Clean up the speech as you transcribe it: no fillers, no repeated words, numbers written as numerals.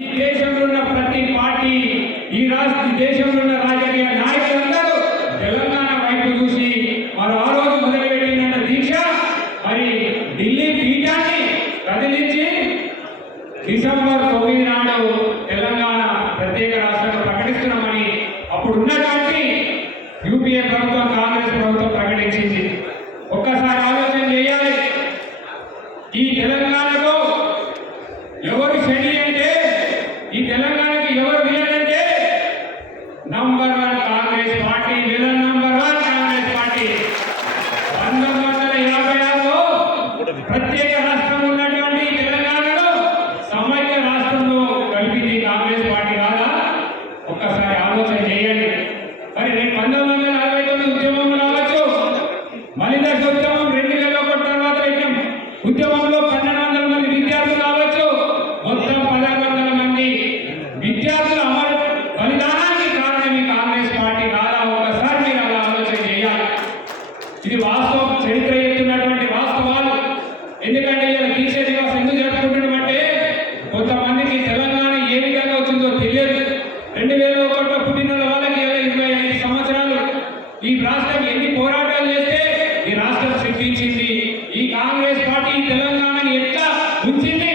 ఈ దేశంలో ఉన్న ప్రతి పార్టీ ఈ దేశంలో ఉన్న రాజకీయ నాయకులందరూ తెలంగాణ వైపు చూసి మరి ఆ రోజు మొదలుపెట్టిన దీక్ష మరి ఢిల్లీ పీఠాన్ని కదిలించి డిసెంబర్ 9 నాడు తెలంగాణ ప్రత్యేక రాష్ట్రంగా ప్రకటిస్తున్నామని అప్పుడు ఉన్నటువంటి యూపీఏ ప్రభుత్వం కాంగ్రెస్ ప్రభుత్వం ప్రకటించింది. ఒక్కసారి ఆలోచన చేయాలి. ఈ తెలంగాణలో ఎవరు శని అంటే, ఈ తెలంగాణకి ఎవరు విలన్ అంటే number 1 Congress party. Villain number 1 Congress party. 1956లో ప్రత్యేక రాష్ట్రం ఉన్నటువంటి తెలంగాణలో సమైక్య రాష్ట్రంలో కలిపింది కాంగ్రెస్ పార్టీ కాదా? ఒక్కసారి ఆలోచన చేయండి. మరి 1949 ఉద్యమం రావచ్చు, మలిదశ ఉద్యమం 2001 తర్వాత పెట్టిన ఉద్యమంలో 1200 మంది విద్యార్థులు రావచ్చు, మొత్తం 1100 మంది విద్యార్థుల అమలు బలిదానానికి కారణం ఈ కాంగ్రెస్ పార్టీ కాదా? ఒకసారి మీరు అలా ఆలోచన చేయాలి. ఇది వాస్తవం, చరిత్ర చెప్తున్నటువంటి వాస్తవాలు. ఎందుకంటే ఇలా దీక్ష దివస్ ఎందుకు జరుపుకుంటున్నామంటే కొంతమందికి తెలంగాణ ఏ విధంగా వచ్చిందో తెలియదు. 2001లో పుట్టిన వాళ్ళకి 25 సంవత్సరాలు ఈ రాష్ట్రం ఎన్ని పోరాటాలు చేస్తే ఈ రాష్ట్రం సిద్ధించింది. ఈ కాంగ్రెస్ పార్టీ తెలంగాణని ఎట్లా ఉంచింది